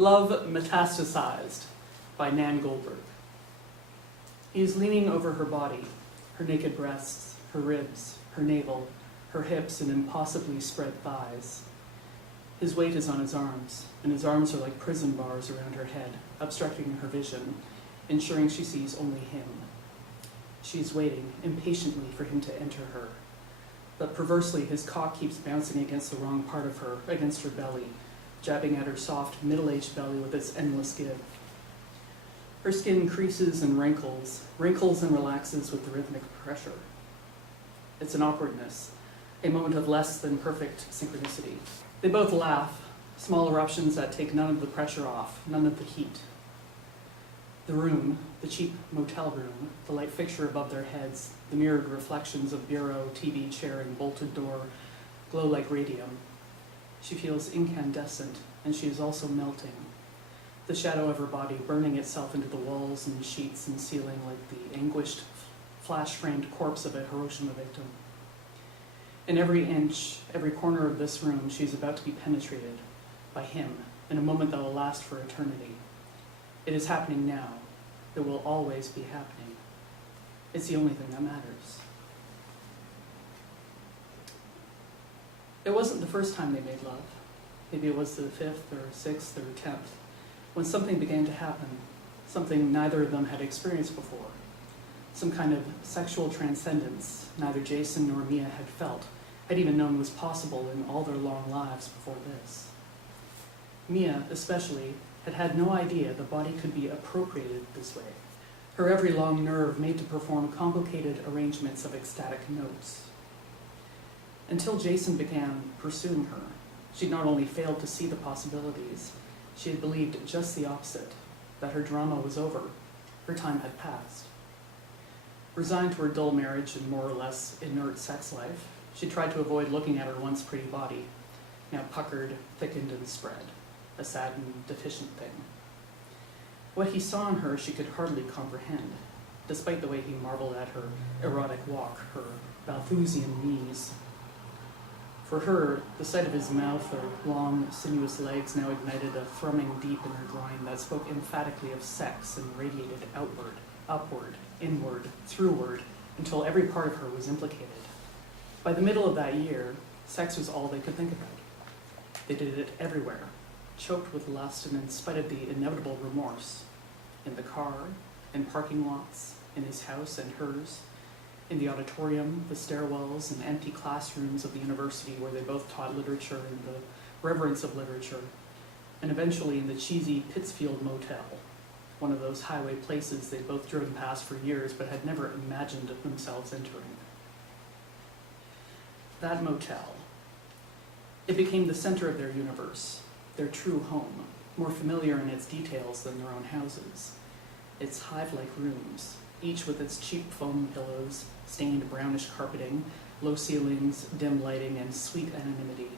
Love Metastasized by Nan Goldberg. He is leaning over her body, her naked breasts, her ribs, her navel, her hips and impossibly spread thighs. His weight is on his arms, and his arms are like prison bars around her head, obstructing her vision, ensuring she sees only him. She is waiting impatiently for him to enter her. But perversely, his cock keeps bouncing against the wrong part of her, against her belly, jabbing at her soft, middle-aged belly with its endless give. Her skin creases and wrinkles and relaxes with the rhythmic pressure. It's an awkwardness, a moment of less than perfect synchronicity. They both laugh, small eruptions that take none of the pressure off, none of the heat. The room, the cheap motel room, the light fixture above their heads, the mirrored reflections of bureau, TV chair, and bolted door glow like radium. She feels incandescent, and she is also melting. The shadow of her body burning itself into the walls and sheets and ceiling like the anguished, flash-framed corpse of a Hiroshima victim. In every inch, every corner of this room, she's about to be penetrated by him in a moment that will last for eternity. It is happening now. It will always be happening. It's the only thing that matters. It wasn't the first time they made love. Maybe it was the 5th or 6th or 10th, when something began to happen, something neither of them had experienced before, some kind of sexual transcendence neither Jason nor Mia had felt, had even known was possible in all their long lives before this. Mia, especially, had had no idea the body could be appropriated this way, her every long nerve made to perform complicated arrangements of ecstatic notes. Until Jason began pursuing her, she'd not only failed to see the possibilities, she had believed just the opposite, that her drama was over, her time had passed. Resigned to her dull marriage and more or less inert sex life, she tried to avoid looking at her once pretty body, now puckered, thickened, and spread, a sad and deficient thing. What he saw in her she could hardly comprehend, despite the way he marveled at her erotic walk, her Malthusian knees. For her, the sight of his mouth or long, sinuous legs now ignited a thrumming deep in her groin that spoke emphatically of sex and radiated outward, upward, inward, throughward, until every part of her was implicated. By the middle of that year, sex was all they could think about. They did it everywhere, choked with lust and in spite of the inevitable remorse. In the car, in parking lots, in his house and hers, in the auditorium, the stairwells, and empty classrooms of the university where they both taught literature and the reverence of literature, and eventually in the cheesy Pittsfield Motel, one of those highway places they'd both driven past for years but had never imagined themselves entering. That motel, it became the center of their universe, their true home, more familiar in its details than their own houses. Its hive-like rooms, each with its cheap foam pillows, stained brownish carpeting, low ceilings, dim lighting, and sweet anonymity,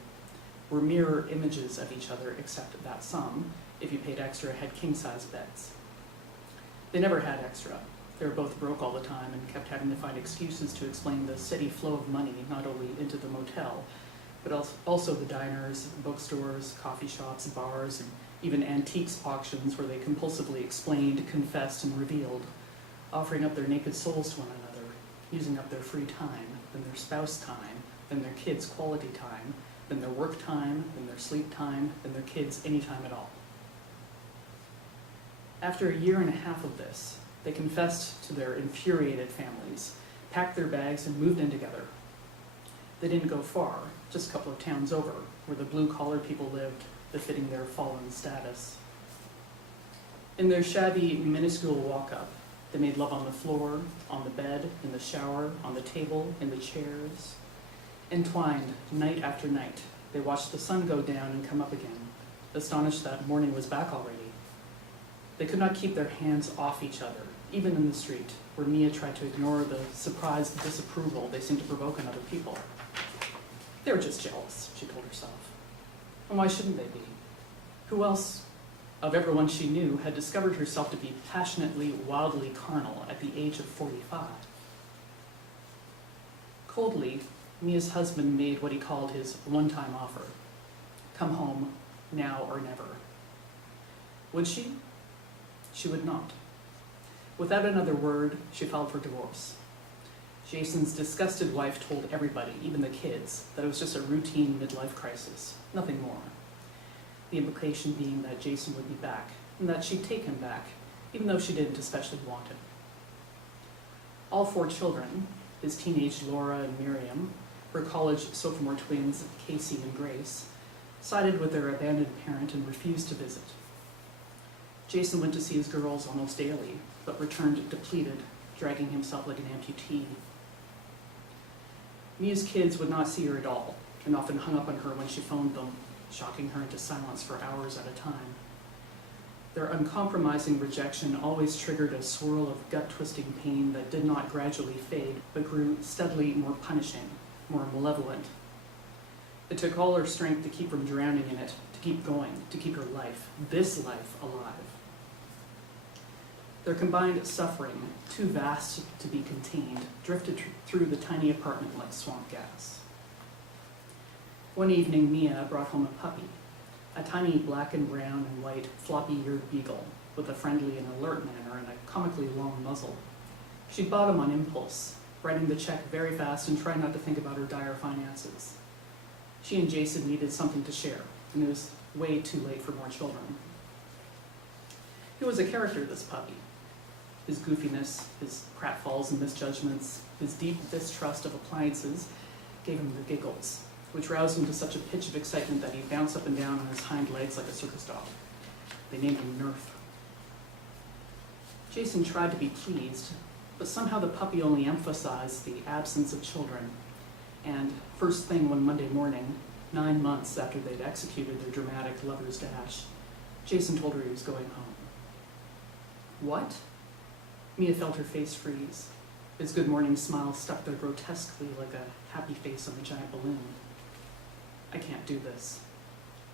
were mirror images of each other, except that some, if you paid extra, had king-size beds. They never had extra. They were both broke all the time and kept having to find excuses to explain the steady flow of money, not only into the motel, but also the diners, bookstores, coffee shops, bars, and even antiques auctions where they compulsively explained, confessed, and revealed, offering up their naked souls to one another, using up their free time, then their spouse time, then their kids' quality time, then their work time, then their sleep time, then their kids' any time at all. After a year and a half of this, they confessed to their infuriated families, packed their bags, and moved in together. They didn't go far, just a couple of towns over, where the blue-collar people lived, befitting their fallen status. In their shabby, minuscule walk-up, they made love on the floor, on the bed, in the shower, on the table, in the chairs. Entwined, night after night, they watched the sun go down and come up again, astonished that morning was back already. They could not keep their hands off each other, even in the street, where Mia tried to ignore the surprised disapproval they seemed to provoke in other people. They were just jealous, she told herself. And why shouldn't they be? Who else, of everyone she knew, had discovered herself to be passionately, wildly carnal at the age of 45? Coldly, Mia's husband made what he called his one-time offer. Come home, now or never. Would she? She would not. Without another word, she filed for divorce. Jason's disgusted wife told everybody, even the kids, that it was just a routine midlife crisis, nothing more. The implication being that Jason would be back, and that she'd take him back, even though she didn't especially want him. All 4 children, his teenage Laura and Miriam, her college sophomore twins, Casey and Grace, sided with their abandoned parent and refused to visit. Jason went to see his girls almost daily, but returned depleted, dragging himself like an amputee. Mia's kids would not see her at all, and often hung up on her when she phoned them, shocking her into silence for hours at a time. Their uncompromising rejection always triggered a swirl of gut-twisting pain that did not gradually fade, but grew steadily more punishing, more malevolent. It took all her strength to keep from drowning in it, to keep going, to keep her life, this life, alive. Their combined suffering, too vast to be contained, drifted through the tiny apartment like swamp gas. One evening, Mia brought home a puppy, a tiny black and brown and white floppy-eared beagle with a friendly and alert manner and a comically long muzzle. She bought him on impulse, writing the check very fast and trying not to think about her dire finances. She and Jason needed something to share, and it was way too late for more children. He was a character, this puppy. His goofiness, his pratfalls and misjudgments, his deep distrust of appliances gave him the giggles, which roused him to such a pitch of excitement that he bounced up and down on his hind legs like a circus dog. They named him Nerf. Jason tried to be pleased, but somehow the puppy only emphasized the absence of children. And first thing one Monday morning, 9 months after they'd executed their dramatic lover's dash, Jason told her he was going home. What? Mia felt her face freeze. His good morning smile stuck there grotesquely like a happy face on a giant balloon. I can't do this.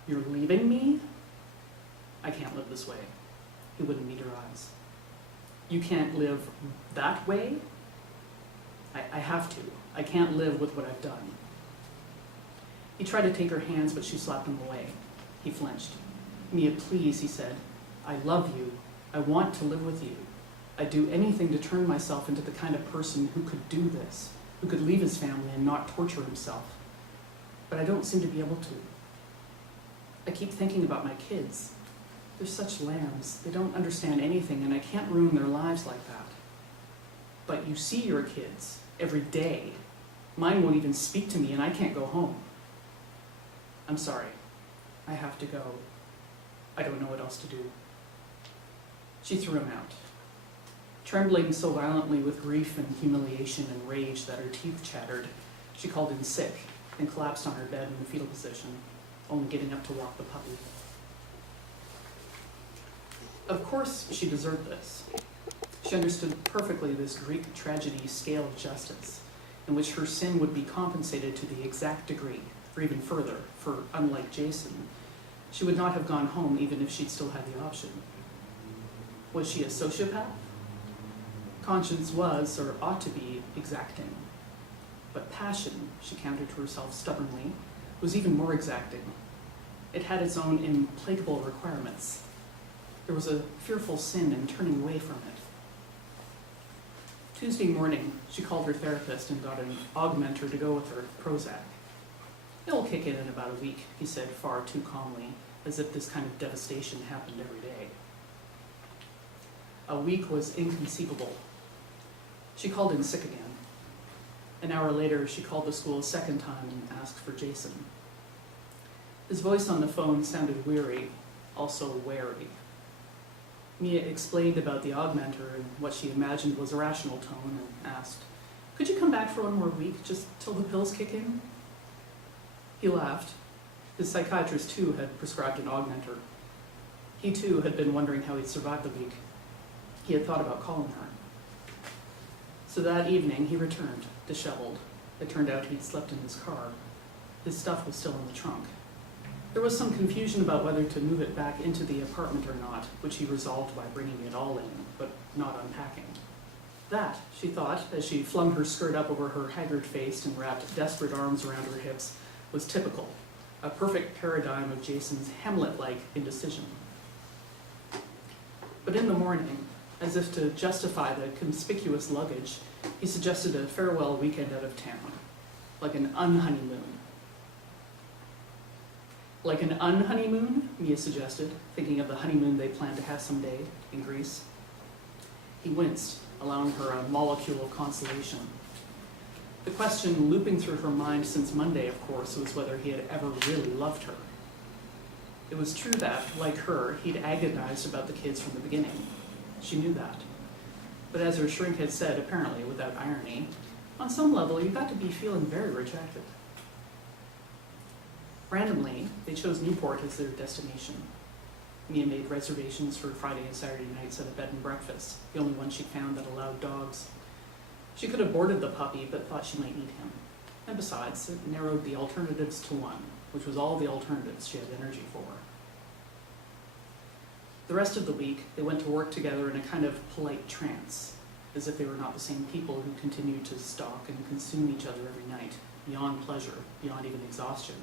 You're leaving me? I can't live this way. He wouldn't meet her eyes. You can't live that way? I have to. I can't live with what I've done. He tried to take her hands, but she slapped him away. He flinched. Mia, please, he said. I love you. I want to live with you. I'd do anything to turn myself into the kind of person who could do this, who could leave his family and not torture himself. But I don't seem to be able to. I keep thinking about my kids. They're such lambs. They don't understand anything, and I can't ruin their lives like that. But you see your kids every day. Mine won't even speak to me, and I can't go home. I'm sorry. I have to go. I don't know what else to do. She threw him out. Trembling so violently with grief and humiliation and rage that her teeth chattered, she called in sick and collapsed on her bed in the fetal position, only getting up to walk the puppy. Of course she deserved this. She understood perfectly this Greek tragedy scale of justice, in which her sin would be compensated to the exact degree, or even further, for unlike Jason, she would not have gone home even if she'd still had the option. Was she a sociopath? Conscience was, or ought to be, exacting. But passion, she countered to herself stubbornly, was even more exacting. It had its own implacable requirements. There was a fearful sin in turning away from it. Tuesday morning, she called her therapist and got an augmenter to go with her Prozac. It'll kick in about a week, he said far too calmly, as if this kind of devastation happened every day. A week was inconceivable. She called in sick again. An hour later, she called the school a second time and asked for Jason. His voice on the phone sounded weary, also wary. Mia explained about the augmenter and what she imagined was a rational tone and asked, "Could you come back for one more week, just till the pills kick in?" He laughed. His psychiatrist, too, had prescribed an augmenter. He, too, had been wondering how he'd survive the week. He had thought about calling her. So that evening, he returned, disheveled. It turned out he'd slept in his car. His stuff was still in the trunk. There was some confusion about whether to move it back into the apartment or not, which he resolved by bringing it all in, but not unpacking. That, she thought, as she flung her skirt up over her haggard face and wrapped desperate arms around her hips, was typical, a perfect paradigm of Jason's Hamlet-like indecision. But in the morning, as if to justify the conspicuous luggage, he suggested a farewell weekend out of town, like an unhoneymoon. Like an unhoneymoon, Mia suggested, thinking of the honeymoon they planned to have someday in Greece. He winced, allowing her a molecule of consolation. The question looping through her mind since Monday, of course, was whether he had ever really loved her. It was true that, like her, he'd agonized about the kids from the beginning. She knew that. But as her shrink had said, apparently without irony, on some level you got to be feeling very rejected. Randomly, they chose Newport as their destination. Mia made reservations for Friday and Saturday nights at a bed and breakfast, the only one she found that allowed dogs. She could have boarded the puppy, but thought she might need him. And besides, it narrowed the alternatives to one, which was all the alternatives she had energy for. The rest of the week, they went to work together in a kind of polite trance, as if they were not the same people who continued to stalk and consume each other every night, beyond pleasure, beyond even exhaustion.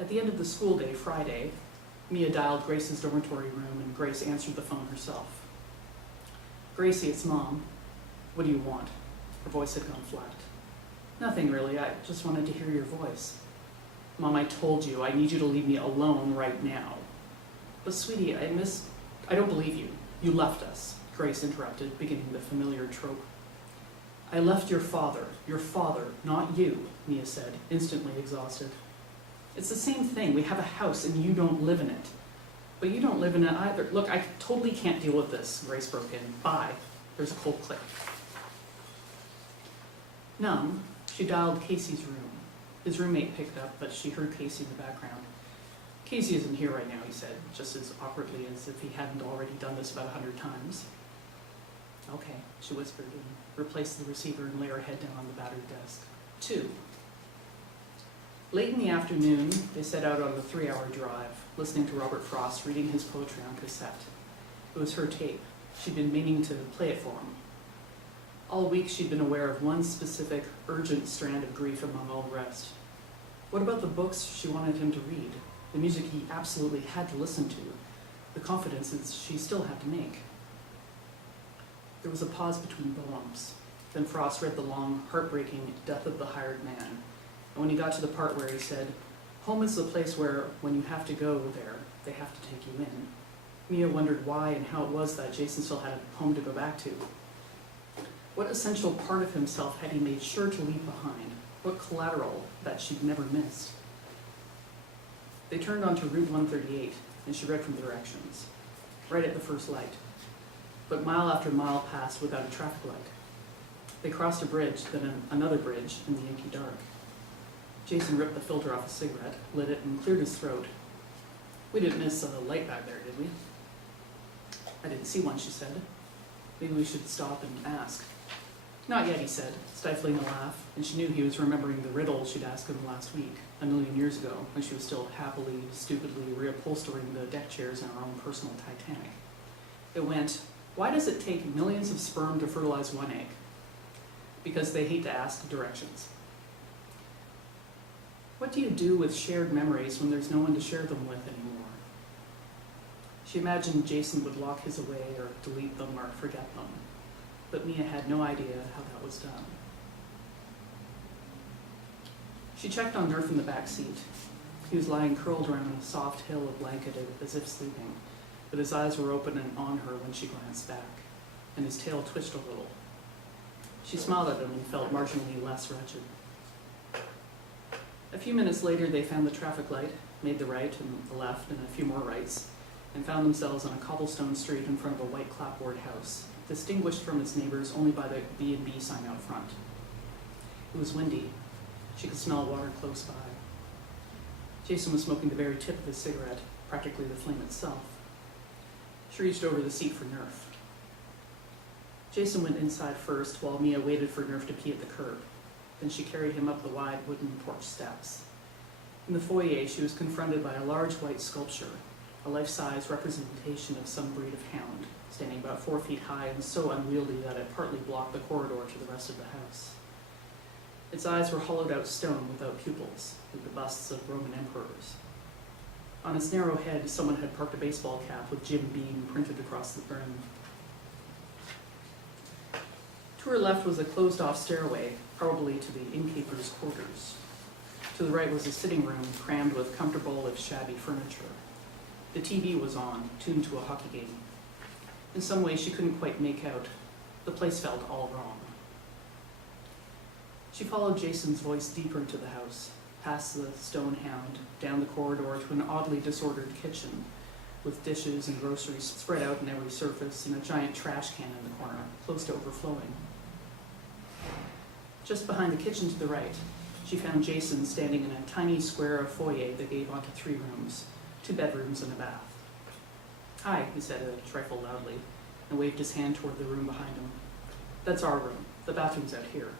At the end of the school day, Friday, Mia dialed Grace's dormitory room and Grace answered the phone herself. "Gracie, it's Mom. What do you want?" Her voice had gone flat. "Nothing really, I just wanted to hear your voice." "Mom, I told you, I need you to leave me alone right now." "But sweetie, I don't believe you. You left us," Grace interrupted, beginning the familiar trope. "I left your father, not you," Mia said, instantly exhausted. "It's the same thing. We have a house and you don't live in it. But you don't live in it either. Look, I totally can't deal with this," Grace broke in. "Bye." There's a cold click. Numb, she dialed Casey's room. His roommate picked up, but she heard Casey in the background. "Casey isn't here right now," he said, just as awkwardly as if he hadn't already done this about 100 times. "Okay," she whispered and replaced the receiver and lay her head down on the battered desk. 2. Late in the afternoon, they set out on the 3-hour drive, listening to Robert Frost reading his poetry on cassette. It was her tape. She'd been meaning to play it for him. All week she'd been aware of one specific, urgent strand of grief among all the rest. What about the books she wanted him to read? The music he absolutely had to listen to? The confidences she still had to make? There was a pause between poems. Then Frost read the long, heartbreaking Death of the Hired Man. And when he got to the part where he said, "Home is the place where, when you have to go there, they have to take you in," Mia wondered why and how it was that Jason still had a home to go back to. What essential part of himself had he made sure to leave behind? What collateral that she'd never missed? They turned onto Route 138, and she read from the directions. Right at the first light. But mile after mile passed without a traffic light. They crossed a bridge, then another bridge in the inky dark. Jason ripped the filter off a cigarette, lit it, and cleared his throat. "We didn't miss a light back there, did we?" "I didn't see one," she said. "Maybe we should stop and ask." "Not yet," he said, stifling a laugh, and she knew he was remembering the riddle she'd asked him last week, a million years ago, when she was still happily, stupidly reupholstering the deck chairs in her own personal Titanic. It went, "Why does it take millions of sperm to fertilize one egg?" "Because they hate to ask directions." What do you do with shared memories when there's no one to share them with anymore? She imagined Jason would lock his away or delete them or forget them, but Mia had no idea how that was done. She checked on Nerf in the back seat. He was lying curled around a soft hill of blanketed, as if sleeping, but his eyes were open and on her when she glanced back, and his tail twitched a little. She smiled at him and felt marginally less wretched. A few minutes later, they found the traffic light, made the right and the left and a few more rights, and found themselves on a cobblestone street in front of a white clapboard house, distinguished from its neighbors only by the B&B sign out front. It was windy. She could smell water close by. Jason was smoking the very tip of his cigarette, practically the flame itself. She reached over the seat for Nerf. Jason went inside first, while Mia waited for Nerf to pee at the curb. Then she carried him up the wide wooden porch steps. In the foyer, she was confronted by a large white sculpture, a life-size representation of some breed of hound, standing about 4 feet high and so unwieldy that it partly blocked the corridor to the rest of the house. Its eyes were hollowed-out stone without pupils, like the busts of Roman emperors. On its narrow head, someone had parked a baseball cap with Jim Beam printed across the brim. To her left was a closed-off stairway, probably to the innkeeper's quarters. To the right was a sitting room crammed with comfortable, if shabby, furniture. The TV was on, tuned to a hockey game. In some ways she couldn't quite make out. The place felt all wrong. She followed Jason's voice deeper into the house, past the stone hound, down the corridor to an oddly disordered kitchen, with dishes and groceries spread out on every surface and a giant trash can in the corner, close to overflowing. Just behind the kitchen to the right, she found Jason standing in a tiny square of foyer that gave onto 3 rooms, 2 bedrooms and a bath. "Hi," he said a trifle loudly, and waved his hand toward the room behind him. "That's our room. The bathroom's out here."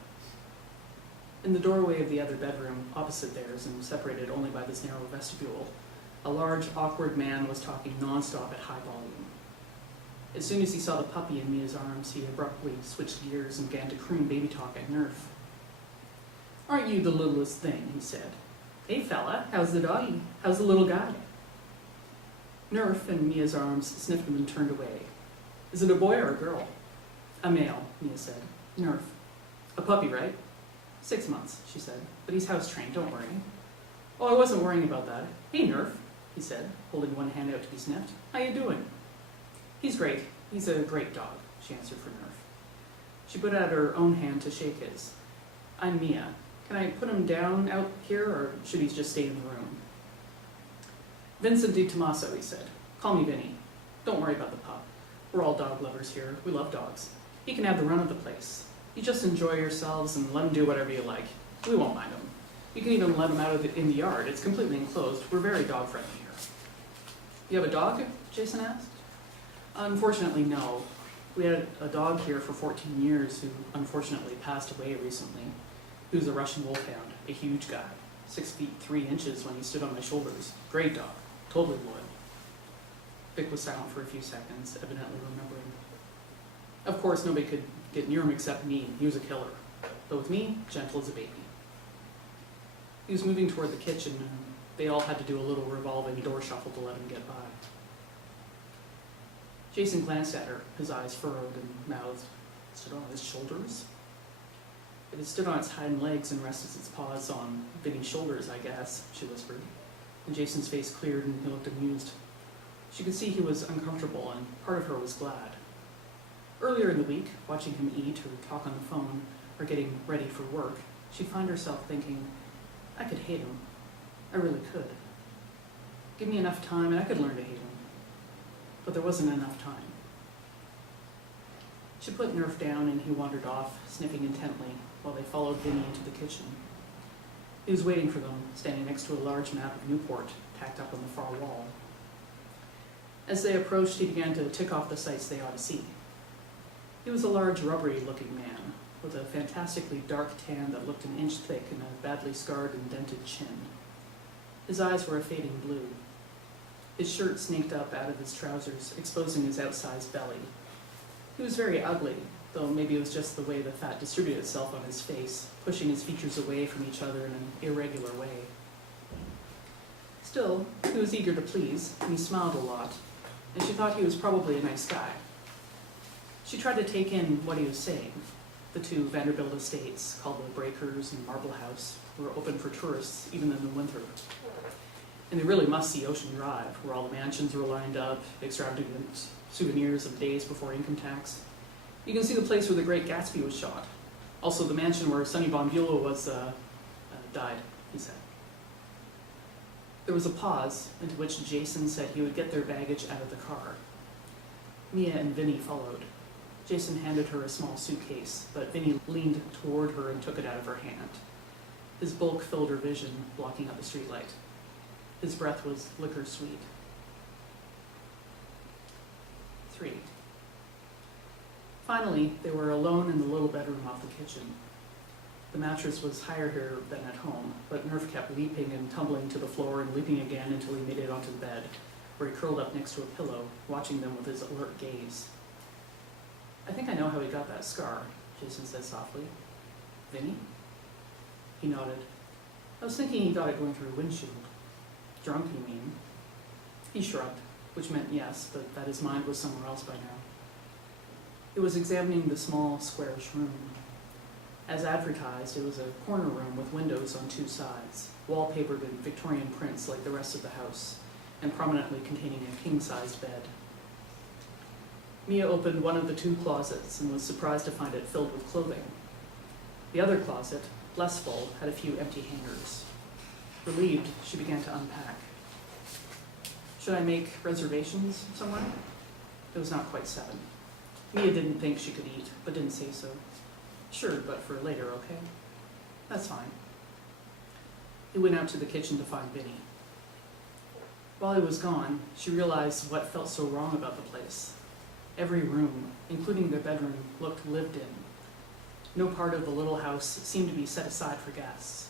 In the doorway of the other bedroom, opposite theirs and separated only by this narrow vestibule, a large, awkward man was talking nonstop at high volume. As soon as he saw the puppy in Mia's arms, he abruptly switched gears and began to croon baby talk at Nerf. "Aren't you the littlest thing?" he said. "Hey fella, how's the doggy? How's the little guy?" Nerf, in Mia's arms, sniffed him and turned away. "Is it a boy or a girl?" "A male," Mia said. "Nerf. A puppy, right?" 6 months, she said, "but he's house-trained, don't worry." "Oh, I wasn't worrying about that. Hey, Nerf," he said, holding one hand out to be sniffed. "How you doing?" "He's great. He's a great dog," she answered for Nerf. She put out her own hand to shake his. "I'm Mia. Can I put him down out here, or should he just stay in the room?" "Vincent Di Tommaso," he said. "Call me Vinny. Don't worry about the pup. We're all dog lovers here. We love dogs. He can have the run of the place. You just enjoy yourselves and let him do whatever you like. We won't mind him. You can even let him out in the yard. It's completely enclosed. We're very dog-friendly here." "You have a dog?" Jason asked. "Unfortunately, no. We had a dog here for 14 years who unfortunately passed away recently. He was a Russian wolfhound, a huge guy, 6 feet 3 inches when he stood on my shoulders. Great dog, totally loyal." Vic was silent for a few seconds, evidently remembering. "Of course, nobody could get near him except me. He was a killer. But with me, gentle as a baby." He was moving toward the kitchen, and they all had to do a little revolving door shuffle to let him get by. Jason glanced at her, his eyes furrowed and mouthed. "Stood on his shoulders?" "It had stood on its hind legs and rested its paws on Vinny's shoulders, I guess," she whispered. And Jason's face cleared and he looked amused. She could see he was uncomfortable, and part of her was glad. Earlier in the week, watching him eat or talk on the phone or getting ready for work, she'd find herself thinking, "I could hate him. I really could. Give me enough time and I could learn to hate him." But there wasn't enough time. She put Nerf down and he wandered off, sniffing intently, while they followed Vinny into the kitchen. He was waiting for them, standing next to a large map of Newport, tacked up on the far wall. As they approached, he began to tick off the sights they ought to see. He was a large, rubbery-looking man, with a fantastically dark tan that looked an inch thick and a badly scarred and dented chin. His eyes were a fading blue. His shirt snaked up out of his trousers, exposing his outsized belly. He was very ugly, though maybe it was just the way the fat distributed itself on his face, pushing his features away from each other in an irregular way. Still, he was eager to please, and he smiled a lot, and she thought he was probably a nice guy. She tried to take in what he was saying. The 2 Vanderbilt estates, called the Breakers and Marble House, were open for tourists even in the winter. And they really must see Ocean Drive, where all the mansions were lined up, extravagant souvenirs of days before income tax. You can see the place where The Great Gatsby was shot. Also the mansion where Sonny Bombula was died, he said. There was a pause, into which Jason said he would get their baggage out of the car. Mia and Vinny followed. Jason handed her a small suitcase, but Vinny leaned toward her and took it out of her hand. His bulk filled her vision, blocking out the streetlight. His breath was liquor sweet. 3. Finally, they were alone in the little bedroom off the kitchen. The mattress was higher here than at home, but Nerf kept leaping and tumbling to the floor and leaping again until he made it onto the bed, where he curled up next to a pillow, watching them with his alert gaze. "I think I know how he got that scar," Jason said softly. "Vinny?" He nodded. "I was thinking he got it going through a windshield." "Drunk, you mean?" He shrugged, which meant yes, but that his mind was somewhere else by now. He was examining the small, squarish room. As advertised, it was a corner room with windows on two sides, wallpapered in Victorian prints like the rest of the house, and prominently containing a king-sized bed. Mia opened one of the two closets and was surprised to find it filled with clothing. The other closet, less full, had a few empty hangers. Relieved, she began to unpack. Should I make reservations somewhere? It was not quite 7. Mia didn't think she could eat, but didn't say so. Sure, but for later, okay? That's fine. He went out to the kitchen to find Vinny. While he was gone, she realized what felt so wrong about the place. Every room, including their bedroom, looked lived in. No part of the little house seemed to be set aside for guests.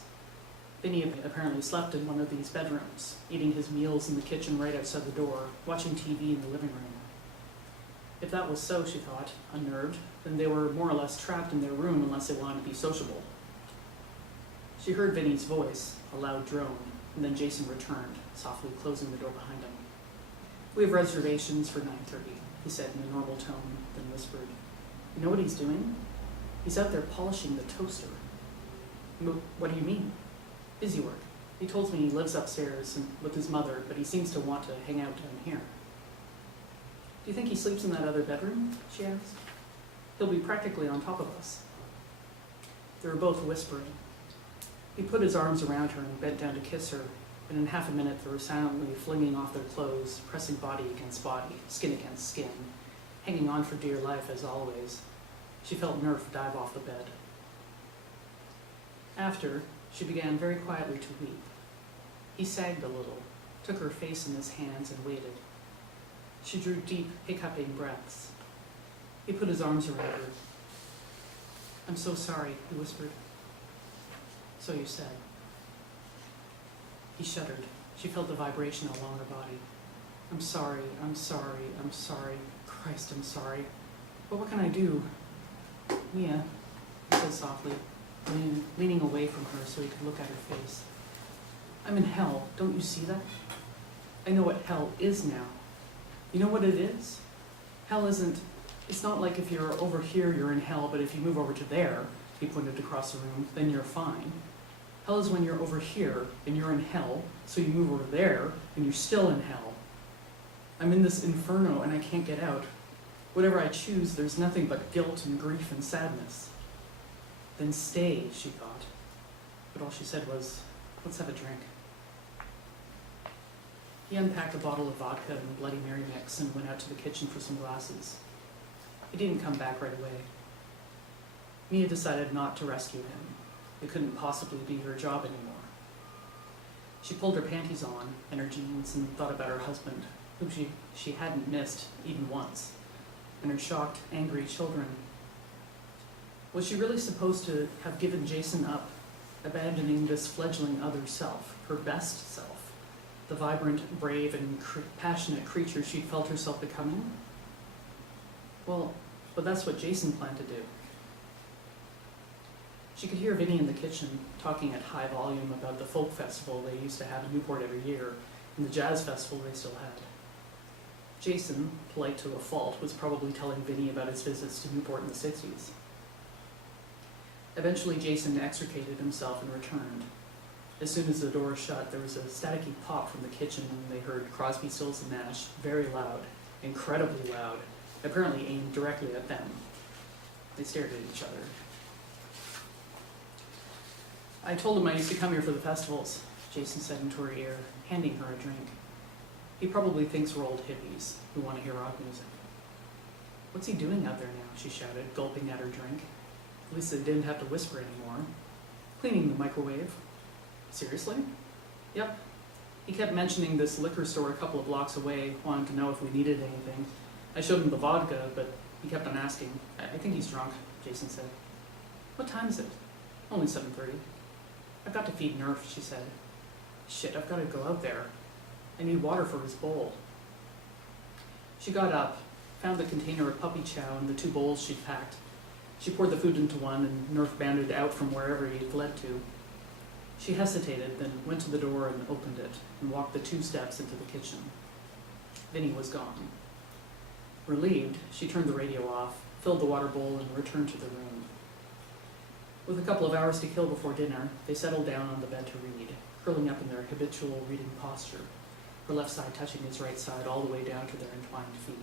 Vinny apparently slept in one of these bedrooms, eating his meals in the kitchen right outside the door, watching TV in the living room. If that was so, she thought, unnerved, then they were more or less trapped in their room unless they wanted to be sociable. She heard Vinny's voice, a loud drone, and then Jason returned, softly closing the door behind him. We have reservations for 9:30, he said in a normal tone, then whispered. You know what he's doing? He's out there polishing the toaster. What do you mean? Busy work. He told me he lives upstairs with his mother, but he seems to want to hang out down here. Do you think he sleeps in that other bedroom? She asked. He'll be practically on top of us. They were both whispering. He put his arms around her and bent down to kiss her, and in half a minute they were silently flinging off their clothes, pressing body against body, skin against skin, hanging on for dear life as always. She felt nerve dive off the bed. After, she began very quietly to weep. He sagged a little, took her face in his hands and waited. She drew deep, hiccuping breaths. He put his arms around her. I'm so sorry, he whispered. So you said. He shuddered. She felt the vibration along her body. I'm sorry, I'm sorry, I'm sorry. Christ, I'm sorry. But what can I do? Mia, he said softly, leaning away from her so he could look at her face. I'm in hell, don't you see that? I know what hell is now. You know what it is? Hell isn't, it's not like if you're over here, you're in hell, but if you move over to there, he pointed across the room, then you're fine. Hell is when you're over here and you're in hell, so you move over there and you're still in hell. I'm in this inferno and I can't get out. Whatever I choose, there's nothing but guilt and grief and sadness. Then stay, she thought. But all she said was, let's have a drink. He unpacked a bottle of vodka and a Bloody Mary mix and went out to the kitchen for some glasses. He didn't come back right away. Mia decided not to rescue him. It couldn't possibly be her job anymore. She pulled her panties on and her jeans and thought about her husband, whom she hadn't missed even once, and her shocked, angry children. Was she really supposed to have given Jason up, abandoning this fledgling other self, her best self, the vibrant, brave, and passionate creature she felt herself becoming? Well, but that's what Jason planned to do. She could hear Vinny in the kitchen talking at high volume about the folk festival they used to have in Newport every year, and the jazz festival they still had. Jason, polite to a fault, was probably telling Vinny about his visits to Newport in the 60s. Eventually, Jason extricated himself and returned. As soon as the door shut, there was a staticky pop from the kitchen, and they heard Crosby, Stills and Nash, very loud, incredibly loud, apparently aimed directly at them. They stared at each other. I told him I used to come here for the festivals, Jason said into her ear, handing her a drink. He probably thinks we're old hippies who want to hear rock music. What's he doing out there now? She shouted, gulping at her drink. At least they didn't have to whisper anymore. Cleaning the microwave. Seriously? Yep. He kept mentioning this liquor store a couple of blocks away, wanting to know if we needed anything. I showed him the vodka, but he kept on asking. I think he's drunk, Jason said. What time is it? Only 7:30. I've got to feed Nerf, she said. Shit, I've got to go out there. I need water for his bowl. She got up, found the container of puppy chow and the 2 bowls she'd packed. She poured the food into one and Nerf bounded out from wherever he'd fled to. She hesitated, then went to the door and opened it and walked the 2 steps into the kitchen. Vinny was gone. Relieved, she turned the radio off, filled the water bowl, and returned to the room. With a couple of hours to kill before dinner, they settled down on the bed to read, curling up in their habitual reading posture, her left side touching his right side all the way down to their entwined feet.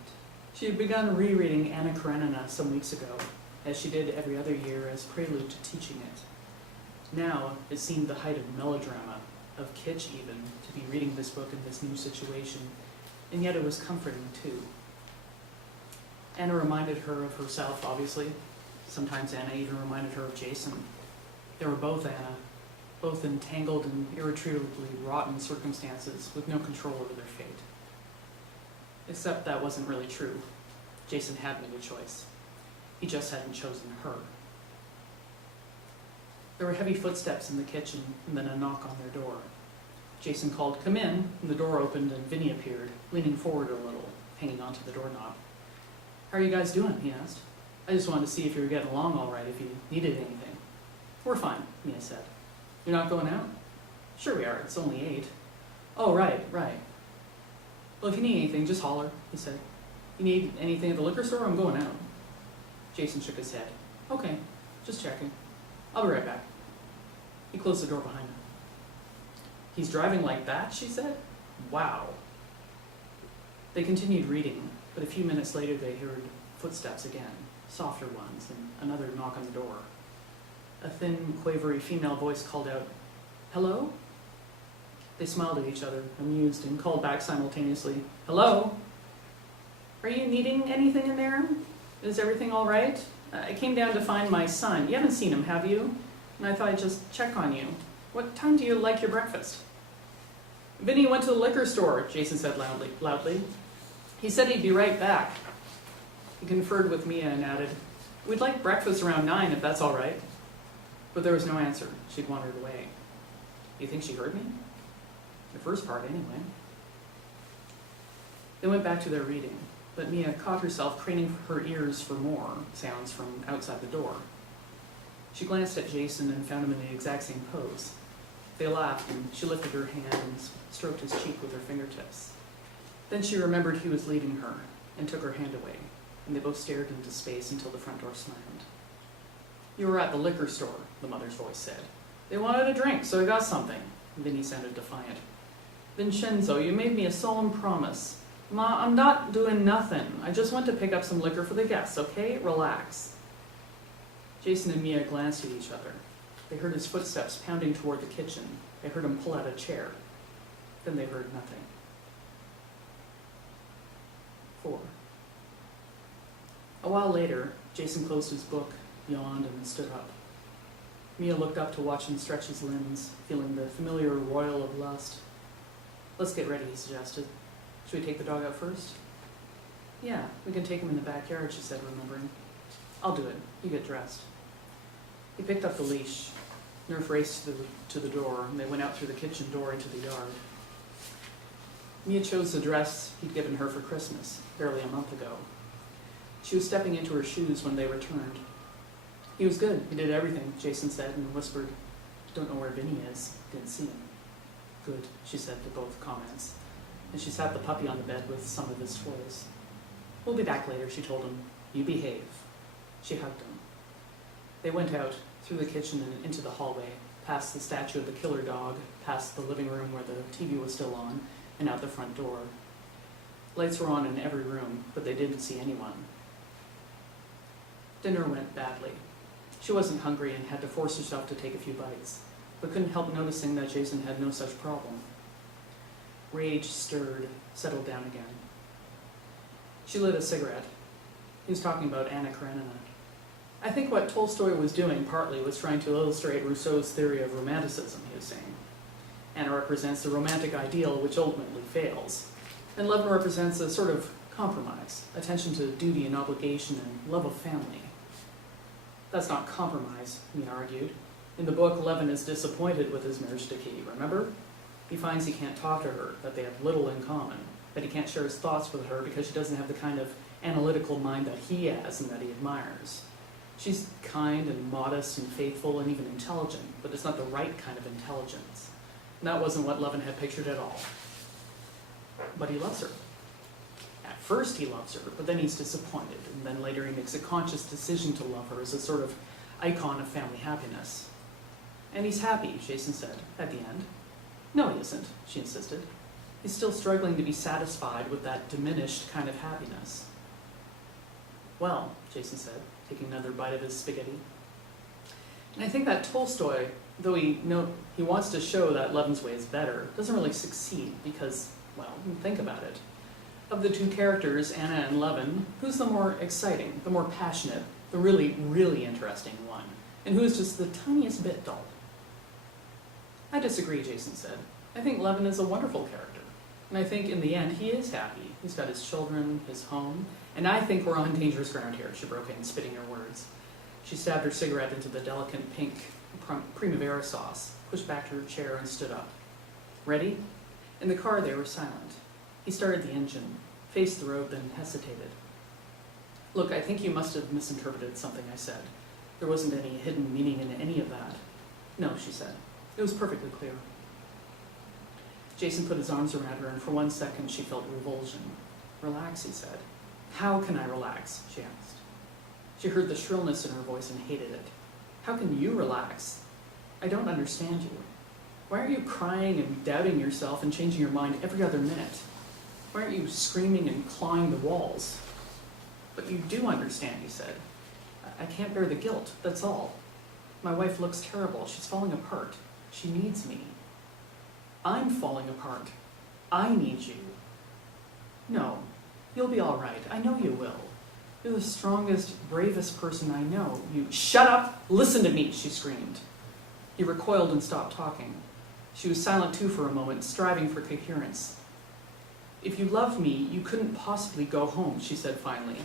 She had begun rereading Anna Karenina some weeks ago, as she did every other year as prelude to teaching it. Now it seemed the height of melodrama, of kitsch even, to be reading this book in this new situation, and yet it was comforting too. Anna reminded her of herself, obviously. Sometimes Anna even reminded her of Jason. They were both Anna, both entangled in irretrievably rotten circumstances with no control over their fate. Except that wasn't really true. Jason had made a choice. He just hadn't chosen her. There were heavy footsteps in the kitchen and then a knock on their door. Jason called, "Come in," and the door opened and Vinny appeared, leaning forward a little, hanging onto the doorknob. "How are you guys doing?" he asked. "I just wanted to see if you were getting along all right, if you needed anything." "We're fine," Mia said. "You're not going out?" "Sure we are, it's only 8. "Oh, right. "Well, if you need anything, just holler," he said. "You need anything at the liquor store? I'm going out." Jason shook his head. "Okay, just checking. I'll be right back." He closed the door behind him. "He's driving like that?" she said. "Wow." They continued reading, but a few minutes later they heard footsteps again, softer ones, and another knock on the door. A thin, quavery female voice called out, "Hello?" They smiled at each other, amused, and called back simultaneously, "Hello? Are you needing anything in there? Is everything all right? I came down to find my son. You haven't seen him, have you? And I thought I'd just check on you. What time do you like your breakfast?" "Vinny went to the liquor store," Jason said loudly. "He said he'd be right back." He conferred with Mia and added, "We'd like breakfast around 9 if that's all right." But there was no answer. She'd wandered away. "You think she heard me?" "The first part, anyway." They went back to their reading, but Mia caught herself craning her ears for more sounds from outside the door. She glanced at Jason and found him in the exact same pose. They laughed, and she lifted her hand and stroked his cheek with her fingertips. Then she remembered he was leaving her and took her hand away, and they both stared into space until the front door slammed. "You were at the liquor store," the mother's voice said. "They wanted a drink, so I got something." Vinny sounded defiant. "Vincenzo, you made me a solemn promise. Ma, I'm not doing nothing. I just went to pick up some liquor for the guests, okay? Relax." Jason and Mia glanced at each other. They heard his footsteps pounding toward the kitchen. They heard him pull out a chair. Then they heard nothing. 4. A while later, Jason closed his book, yawned, and stood up. Mia looked up to watch him stretch his limbs, feeling the familiar roil of lust. "Let's get ready," he suggested. "Should we take the dog out first?" "Yeah, we can take him in the backyard," she said, remembering. "I'll do it. You get dressed." He picked up the leash. Nerf raced to the door, and they went out through the kitchen door into the yard. Mia chose the dress he'd given her for Christmas, barely a month ago. She was stepping into her shoes when they returned. "He was good. He did everything," Jason said, and whispered, "Don't know where Vinny is. Didn't see him." "Good," she said to both comments, and she sat the puppy on the bed with some of his toys. "We'll be back later," she told him. "You behave." She hugged him. They went out, through the kitchen and into the hallway, past the statue of the killer dog, past the living room where the TV was still on, and out the front door. Lights were on in every room, but they didn't see anyone. Dinner went badly. She wasn't hungry and had to force herself to take a few bites, but couldn't help noticing that Jason had no such problem. Rage stirred, settled down again. She lit a cigarette. He was talking about Anna Karenina. "I think what Tolstoy was doing partly was trying to illustrate Rousseau's theory of romanticism," he was saying. "Anna represents the romantic ideal which ultimately fails, and Levin represents a sort of compromise, attention to duty and obligation and love of family." "That's not compromise," Mia argued. "In the book, Levin is disappointed with his marriage to Kitty, remember? He finds he can't talk to her, that they have little in common, that he can't share his thoughts with her because she doesn't have the kind of analytical mind that he has and that he admires. She's kind and modest and faithful and even intelligent, but it's not the right kind of intelligence. And that wasn't what Levin had pictured at all. But he loves her. At first he loves her, but then he's disappointed, and then later he makes a conscious decision to love her as a sort of icon of family happiness. And he's happy, Jason said, at the end. No, he isn't, she insisted. He's still struggling to be satisfied with that diminished kind of happiness. Well, Jason said, taking another bite of his spaghetti. And I think that Tolstoy, though he wants to show that Levin's way is better, doesn't really succeed because, well, think about it. Of the two characters, Anna and Levin, who's the more exciting, the more passionate, the really, really interesting one? And who's just the tiniest bit dull? I disagree, Jason said. I think Levin is a wonderful character. And I think in the end he is happy. He's got his children, his home. And I think we're on dangerous ground here, she broke in, spitting her words. She stabbed her cigarette into the delicate pink primavera sauce, pushed back to her chair and stood up. Ready? In the car they were silent. He started the engine, faced the road, then hesitated. Look, I think you must have misinterpreted something I said. There wasn't any hidden meaning in any of that. No, she said. It was perfectly clear. Jason put his arms around her, and for 1 second she felt revulsion. Relax, he said. How can I relax? She asked. She heard the shrillness in her voice and hated it. How can you relax? I don't understand you. Why are you crying and doubting yourself and changing your mind every other minute? Why aren't you screaming and clawing the walls? But you do understand, he said. I can't bear the guilt, that's all. My wife looks terrible. She's falling apart. She needs me. I'm falling apart. I need you. No, you'll be all right. I know you will. You're the strongest, bravest person I know. You shut up! Listen to me, she screamed. He recoiled and stopped talking. She was silent too for a moment, striving for coherence. If you loved me, you couldn't possibly go home, she said finally.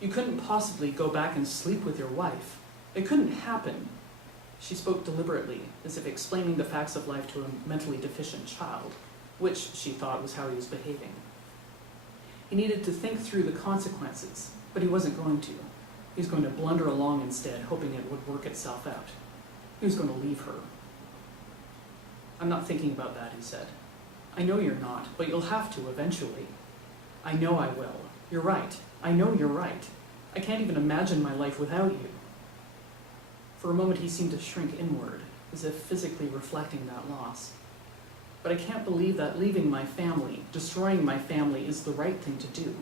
You couldn't possibly go back and sleep with your wife. It couldn't happen. She spoke deliberately, as if explaining the facts of life to a mentally deficient child, which, she thought, was how he was behaving. He needed to think through the consequences, but he wasn't going to. He was going to blunder along instead, hoping it would work itself out. He was going to leave her. I'm not thinking about that, he said. I know you're not, but you'll have to eventually. I know I will. You're right. I know you're right. I can't even imagine my life without you. For a moment he seemed to shrink inward, as if physically reflecting that loss. But I can't believe that leaving my family, destroying my family, is the right thing to do.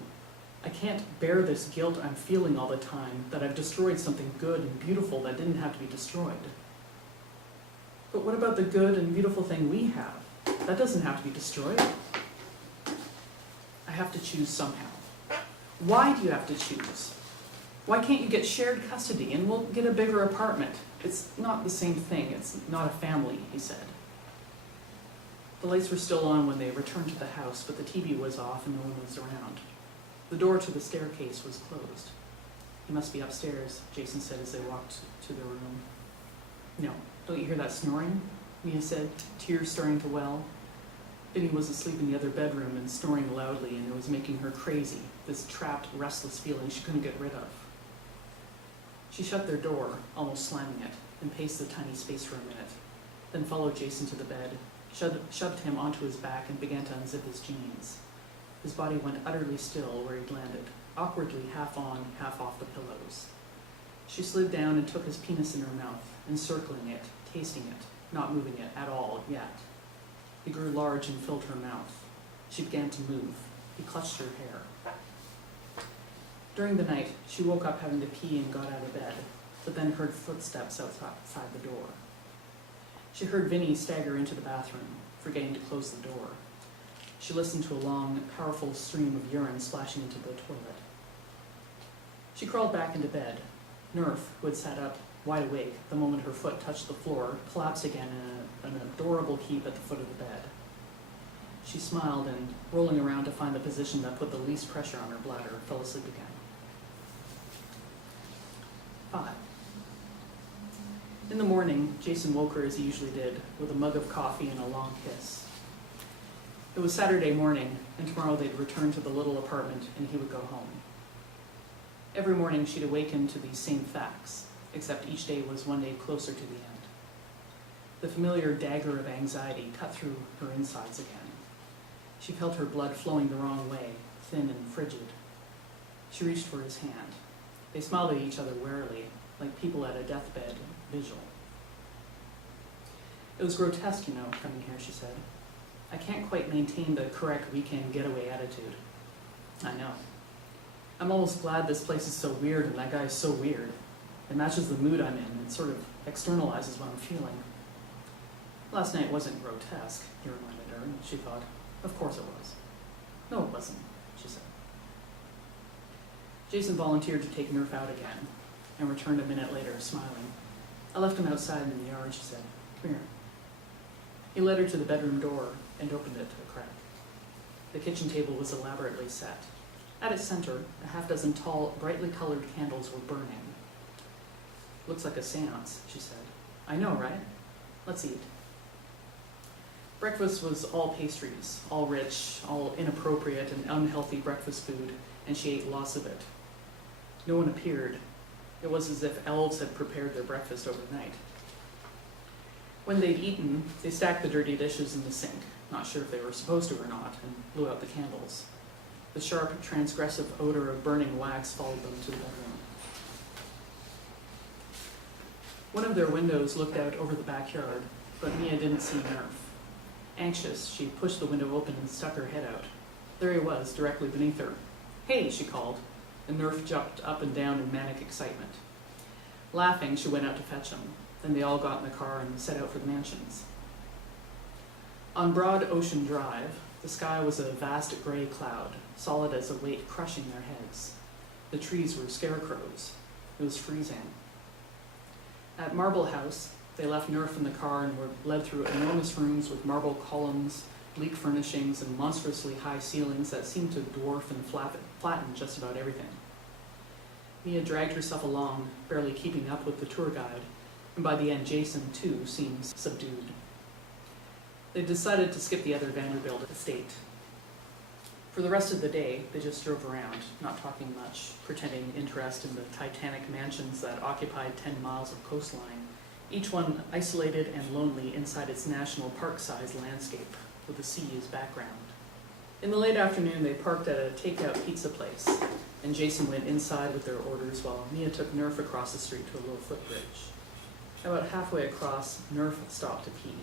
I can't bear this guilt I'm feeling all the time, that I've destroyed something good and beautiful that didn't have to be destroyed. But what about the good and beautiful thing we have? That doesn't have to be destroyed. I have to choose somehow. Why do you have to choose? Why can't you get shared custody and we'll get a bigger apartment? It's not the same thing. It's not a family, he said. The lights were still on when they returned to the house, but the TV was off and no one was around. The door to the staircase was closed. He must be upstairs, Jason said as they walked to their room. No, don't you hear that snoring? Mia said, tears starting to well. Vinny was asleep in the other bedroom and snoring loudly, and it was making her crazy, this trapped, restless feeling she couldn't get rid of. She shut their door, almost slamming it, and paced the tiny space for a minute, then followed Jason to the bed, shoved him onto his back, and began to unzip his jeans. His body went utterly still where he'd landed, awkwardly half on, half off the pillows. She slid down and took his penis in her mouth, encircling it, tasting it, not moving it at all yet. He grew large and filled her mouth. She began to move. He clutched her hair. During the night, she woke up having to pee and got out of bed, but then heard footsteps outside the door. She heard Vinny stagger into the bathroom, forgetting to close the door. She listened to a long, powerful stream of urine splashing into the toilet. She crawled back into bed. Nerf, who had sat up, wide awake, the moment her foot touched the floor, collapsed again in an adorable heap at the foot of the bed. She smiled and, rolling around to find the position that put the least pressure on her bladder, fell asleep again. 5. In the morning, Jason woke her as he usually did, with a mug of coffee and a long kiss. It was Saturday morning, and tomorrow they'd return to the little apartment and he would go home. Every morning she'd awaken to these same facts, except each day was one day closer to the end. The familiar dagger of anxiety cut through her insides again. She felt her blood flowing the wrong way, thin and frigid. She reached for his hand. They smiled at each other warily, like people at a deathbed vigil. It was grotesque, you know, coming here, she said. I can't quite maintain the correct weekend getaway attitude. I know. I'm almost glad this place is so weird and that guy is so weird. It matches the mood I'm in. It sort of externalizes what I'm feeling. Last night wasn't grotesque, he reminded her, and she thought, of course it was. No, it wasn't, she said. Jason volunteered to take Nerf out again and returned a minute later, smiling. I left him outside in the yard, she said. Come here. He led her to the bedroom door and opened it a crack. The kitchen table was elaborately set. At its center, a half-dozen tall, brightly colored candles were burning. Looks like a seance, she said. I know, right? Let's eat. Breakfast was all pastries, all rich, all inappropriate and unhealthy breakfast food, and she ate lots of it. No one appeared. It was as if elves had prepared their breakfast overnight. When they'd eaten, they stacked the dirty dishes in the sink, not sure if they were supposed to or not, and blew out the candles. The sharp, transgressive odor of burning wax followed them to the bedroom. One of their windows looked out over the backyard, but Mia didn't see Nerf. Anxious, she pushed the window open and stuck her head out. There he was, directly beneath her. Hey, she called, and Nerf jumped up and down in manic excitement. Laughing, she went out to fetch him. Then they all got in the car and set out for the mansions. On Broad Ocean Drive, the sky was a vast gray cloud, solid as a weight crushing their heads. The trees were scarecrows. It was freezing. At Marble House, they left Nerf in the car and were led through enormous rooms with marble columns, bleak furnishings, and monstrously high ceilings that seemed to dwarf and flatten just about everything. Mia dragged herself along, barely keeping up with the tour guide, and by the end Jason, too, seemed subdued. They decided to skip the other Vanderbilt estate. For the rest of the day, they just drove around, not talking much, pretending interest in the Titanic mansions that occupied 10 miles of coastline, each one isolated and lonely inside its national park-sized landscape, with the sea as background. In the late afternoon, they parked at a takeout pizza place, and Jason went inside with their orders while Mia took Nerf across the street to a low footbridge. About halfway across, Nerf stopped to pee.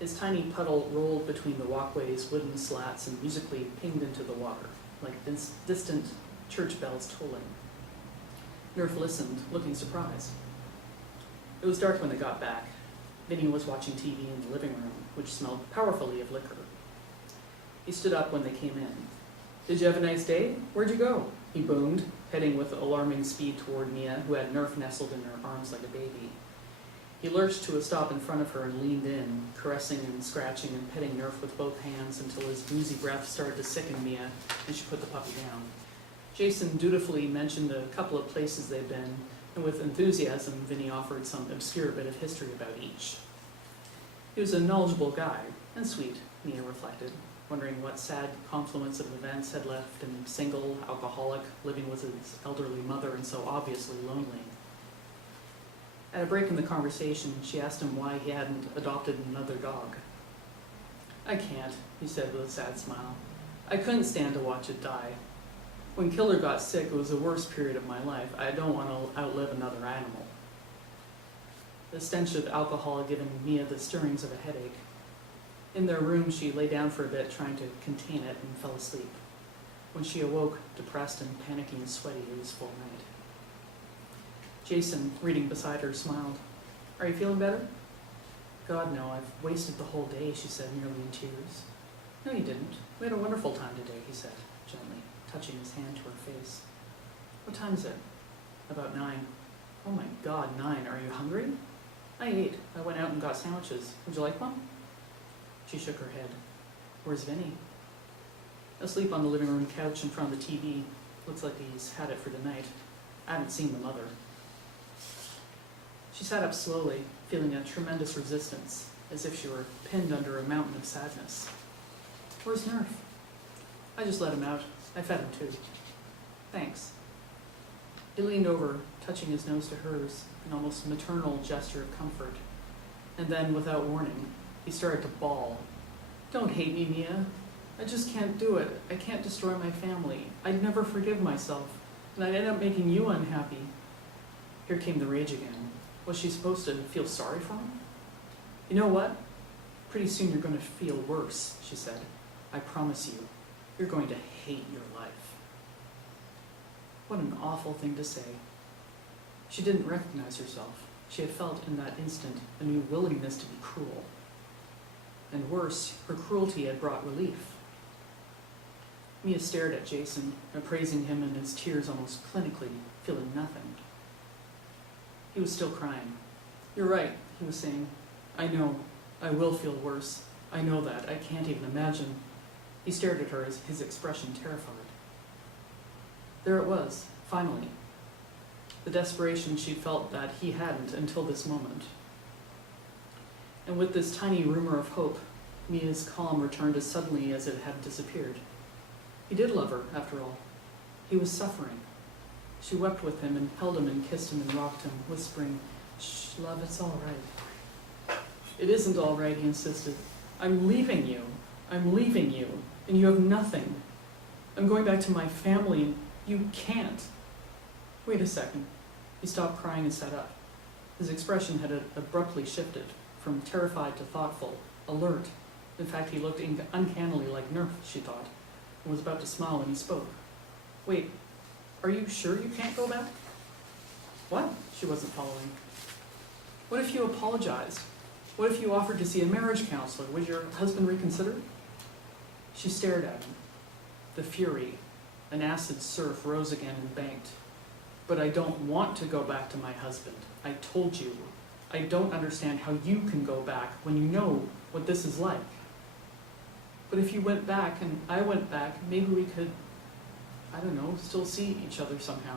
His tiny puddle rolled between the walkway's wooden slats and musically pinged into the water, like distant church bells tolling. Nerf listened, looking surprised. It was dark when they got back. Vinny was watching TV in the living room, which smelled powerfully of liquor. He stood up when they came in. Did you have a nice day? Where'd you go? He boomed, heading with alarming speed toward Mia, who had Nerf nestled in her arms like a baby. He lurched to a stop in front of her and leaned in, caressing and scratching and petting Nerf with both hands until his boozy breath started to sicken Mia, and she put the puppy down. Jason dutifully mentioned a couple of places they'd been, and with enthusiasm, Vinny offered some obscure bit of history about each. He was a knowledgeable guy, and sweet, Mia reflected, wondering what sad confluence of events had left him single, alcoholic, living with his elderly mother, and so obviously lonely. At a break in the conversation, she asked him why he hadn't adopted another dog. I can't, he said with a sad smile. I couldn't stand to watch it die. When Killer got sick, it was the worst period of my life. I don't want to outlive another animal. The stench of alcohol had given Mia the stirrings of a headache. In their room, she lay down for a bit, trying to contain it, and fell asleep. When she awoke, depressed and panicky and sweaty, it was full night. Jason, reading beside her, smiled. Are you feeling better? God, no, I've wasted the whole day, she said, nearly in tears. No, you didn't. We had a wonderful time today, he said, gently, touching his hand to her face. What time is it? About 9. Oh my God, 9. Are you hungry? I ate. I went out and got sandwiches. Would you like one? She shook her head. Where's Vinny? Asleep on the living room couch in front of the TV. Looks like he's had it for the night. I haven't seen the mother. She sat up slowly, feeling a tremendous resistance, as if she were pinned under a mountain of sadness. Where's Nerf? I just let him out. I fed him too. Thanks. He leaned over, touching his nose to hers, an almost maternal gesture of comfort. And then, without warning, he started to bawl. Don't hate me, Mia. I just can't do it. I can't destroy my family. I'd never forgive myself, and I'd end up making you unhappy. Here came the rage again. Was she supposed to feel sorry for him? You know what? Pretty soon you're going to feel worse, she said. I promise you, you're going to hate your life. What an awful thing to say. She didn't recognize herself. She had felt in that instant a new willingness to be cruel. And worse, her cruelty had brought relief. Mia stared at Jason, appraising him in his tears almost clinically, feeling nothing. He was still crying. You're right, he was saying. I know. I will feel worse. I know that. I can't even imagine. He stared at her, his expression terrified. There it was, finally. The desperation she felt that he hadn't until this moment. And with this tiny rumor of hope, Mia's calm returned as suddenly as it had disappeared. He did love her, after all. He was suffering. She wept with him and held him and kissed him and rocked him, whispering, "Shh, love, it's all right." It isn't all right, he insisted. I'm leaving you. I'm leaving you, and you have nothing. I'm going back to my family, and you can't. Wait a second. He stopped crying and sat up. His expression had abruptly shifted from terrified to thoughtful, alert. In fact, he looked uncannily like Nerf, she thought, and was about to smile when he spoke. Wait, are you sure you can't go back? What? She wasn't following. What if you apologized? What if you offered to see a marriage counselor? Would your husband reconsider? She stared at him. The fury, an acid surf, rose again and banked. But I don't want to go back to my husband. I told you. I don't understand how you can go back when you know what this is like. But if you went back and I went back, maybe we could, I don't know, still see each other somehow.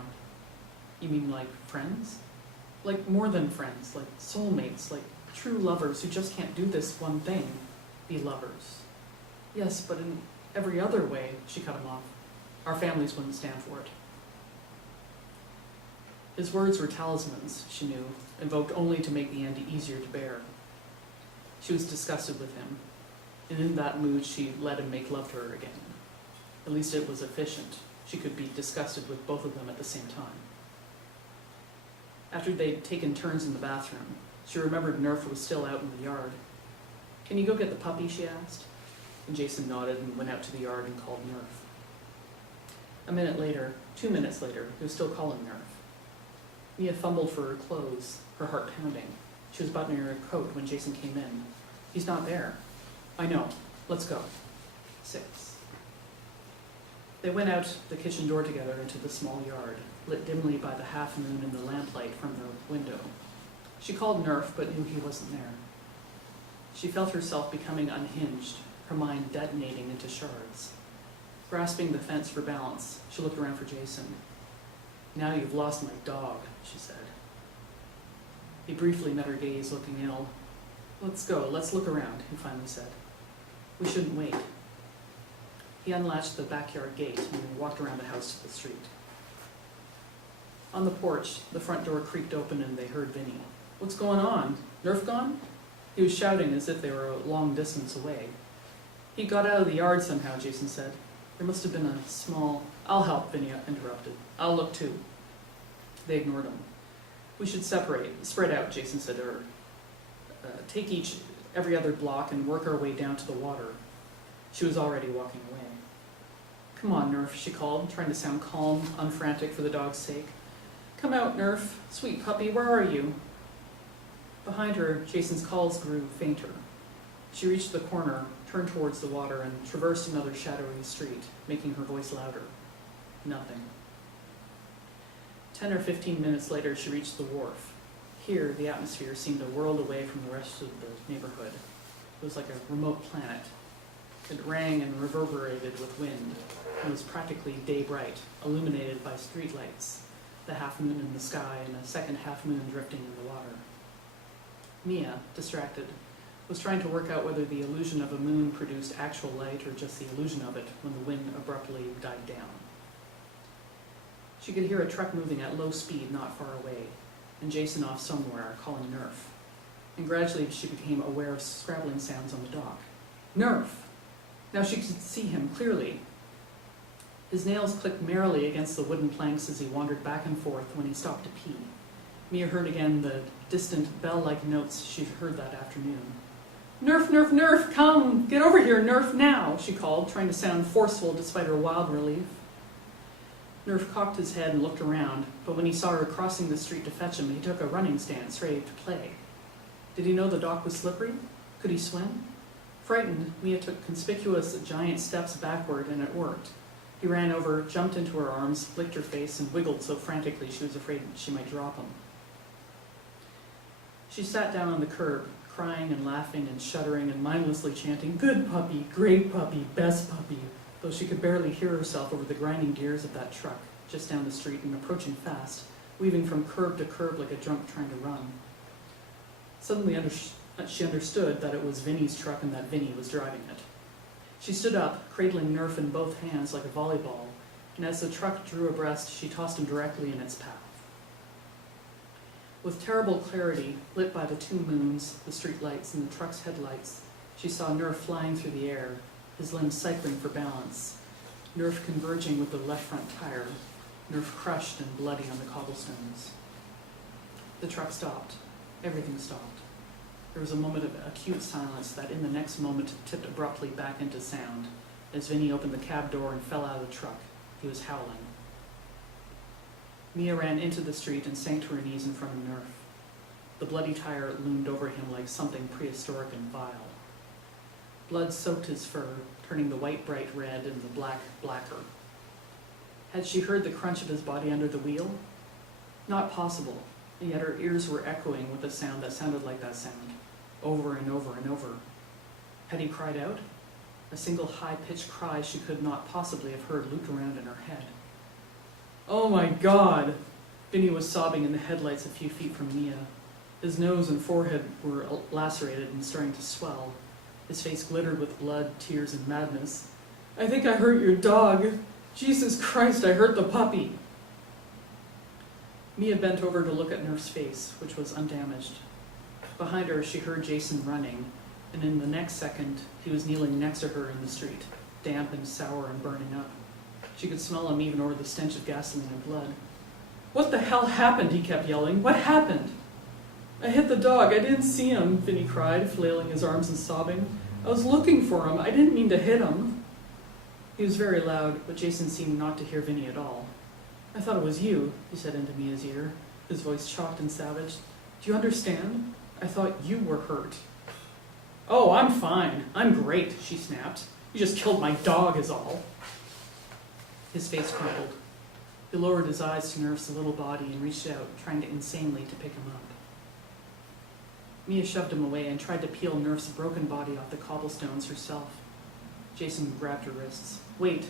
You mean like friends? Like more than friends, like soulmates, like true lovers who just can't do this one thing, be lovers. Yes, but in every other way, she cut him off. Our families wouldn't stand for it. His words were talismans, she knew, invoked only to make the end easier to bear. She was disgusted with him, and in that mood she let him make love to her again. At least it was efficient. She could be disgusted with both of them at the same time. After they'd taken turns in the bathroom, she remembered Nerf was still out in the yard. Can you go get the puppy, she asked. And Jason nodded and went out to the yard and called Nerf. A minute later, 2 minutes later, he was still calling Nerf. Mia fumbled for her clothes, her heart pounding. She was buttoning her coat when Jason came in. He's not there. I know. Let's go. 6. They went out the kitchen door together into the small yard, lit dimly by the half moon and the lamplight from the window. She called Nerf, but knew he wasn't there. She felt herself becoming unhinged, her mind detonating into shards. Grasping the fence for balance, she looked around for Jason. Now you've lost my dog, she said. He briefly met her gaze, looking ill. Let's go, let's look around, he finally said. We shouldn't wait. He unlatched the backyard gate and walked around the house to the street. On the porch, the front door creaked open and they heard Vinny. What's going on? Nerf gone? He was shouting as if they were a long distance away. He got out of the yard somehow, Jason said. There must have been a small... I'll help, Vinny interrupted. I'll look too. They ignored him. We should spread out, Jason said to her. Take every other block and work our way down to the water. She was already walking away. Come on, Nerf, she called, trying to sound calm, unfrantic for the dog's sake. Come out, Nerf. Sweet puppy, where are you? Behind her, Jason's calls grew fainter. She reached the corner, turned towards the water, and traversed another shadowy street, making her voice louder. Nothing. 10 or 15 minutes later, she reached the wharf. Here, the atmosphere seemed a world away from the rest of the neighborhood. It was like a remote planet. It rang and reverberated with wind. It was practically day bright, illuminated by streetlights, the half moon in the sky and a second half moon drifting in the water. Mia, distracted, was trying to work out whether the illusion of a moon produced actual light or just the illusion of it when the wind abruptly died down. She could hear a truck moving at low speed not far away, and Jason off somewhere calling Nerf. And gradually she became aware of scrabbling sounds on the dock. Nerf! Now she could see him clearly. His nails clicked merrily against the wooden planks as he wandered back and forth when he stopped to pee. Mia heard again the distant bell-like notes she'd heard that afternoon. "Nerf, Nerf, Nerf, come! Get over here, Nerf, now!" she called, trying to sound forceful despite her wild relief. Nerf cocked his head and looked around, but when he saw her crossing the street to fetch him, he took a running stance, ready to play. Did he know the dock was slippery? Could he swim? Frightened, Mia took conspicuous giant steps backward, and it worked. He ran over, jumped into her arms, licked her face, and wiggled so frantically she was afraid she might drop him. She sat down on the curb, crying and laughing and shuddering and mindlessly chanting, "Good puppy, great puppy, best puppy," though she could barely hear herself over the grinding gears of that truck just down the street and approaching fast, weaving from curb to curb like a drunk trying to run. Suddenly she understood that it was Vinny's truck and that Vinny was driving it. She stood up, cradling Nerf in both hands like a volleyball, and as the truck drew abreast, she tossed him directly in its path. With terrible clarity, lit by the 2 moons, the street lights, and the truck's headlights, she saw Nerf flying through the air, his limbs cycling for balance, Nerf converging with the left front tire, Nerf crushed and bloody on the cobblestones. The truck stopped. Everything stopped. There was a moment of acute silence that in the next moment tipped abruptly back into sound as Vinny opened the cab door and fell out of the truck. He was howling. Mia ran into the street and sank to her knees in front of Nerf. The bloody tire loomed over him like something prehistoric and vile. Blood soaked his fur, turning the white bright red and the black blacker. Had she heard the crunch of his body under the wheel? Not possible, and yet her ears were echoing with a sound that sounded like that sound, over and over and over. Had he cried out? A single high-pitched cry she could not possibly have heard looped around in her head. "Oh my God!" Vinny was sobbing in the headlights a few feet from Mia. His nose and forehead were lacerated and starting to swell. His face glittered with blood, tears, and madness. "I think I hurt your dog. Jesus Christ, I hurt the puppy." Mia bent over to look at Nerf's face, which was undamaged. Behind her, she heard Jason running, and in the next second, he was kneeling next to her in the street, damp and sour and burning up. She could smell him even over the stench of gasoline and blood. "What the hell happened?" he kept yelling. "What happened?" "I hit the dog. I didn't see him," Vinny cried, flailing his arms and sobbing. "I was looking for him. I didn't mean to hit him." He was very loud, but Jason seemed not to hear Vinny at all. "I thought it was you," he said into Mia's ear, his voice chalked and savage. "Do you understand? I thought you were hurt." "Oh, I'm fine. I'm great," she snapped. "You just killed my dog is all." His face crumpled. He lowered his eyes to Nerf's little body and reached out, trying insanely to pick him up. Mia shoved him away and tried to peel Nerf's broken body off the cobblestones herself. Jason grabbed her wrists. "Wait."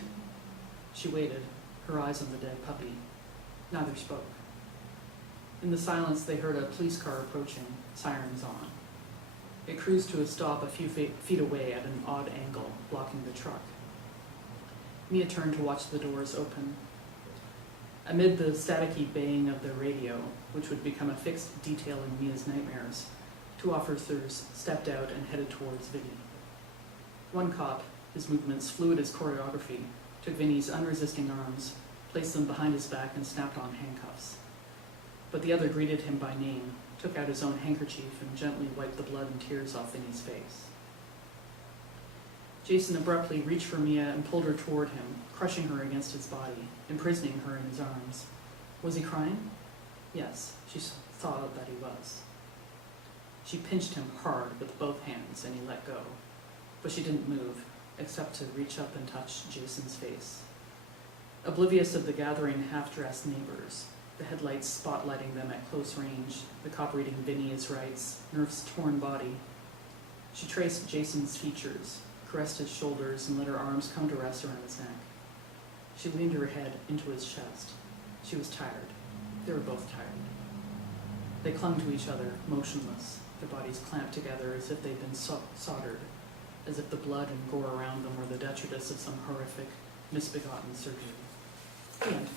She waited, her eyes on the dead puppy. Neither spoke. In the silence, they heard a police car approaching, sirens on. It cruised to a stop a few feet away at an odd angle, blocking the truck. Mia turned to watch the doors open. Amid the staticky baying of the radio, which would become a fixed detail in Mia's nightmares, 2 officers stepped out and headed towards Vinny. One cop, his movements fluid as choreography, took Vinny's unresisting arms, placed them behind his back, and snapped on handcuffs. But the other greeted him by name, took out his own handkerchief, and gently wiped the blood and tears off Vinny's face. Jason abruptly reached for Mia and pulled her toward him, crushing her against his body, imprisoning her in his arms. Was he crying? Yes, she saw that he was. She pinched him hard with both hands, and he let go. But she didn't move, except to reach up and touch Jason's face. Oblivious of the gathering half-dressed neighbors, the headlights spotlighting them at close range, the cop reading Vinny's rights, Nerf's torn body, she traced Jason's features, caressed his shoulders, and let her arms come to rest around his neck. She leaned her head into his chest. She was tired. They were both tired. They clung to each other, motionless, their bodies clamped together as if they'd been soldered, as if the blood and gore around them were the detritus of some horrific, misbegotten surgery. The end.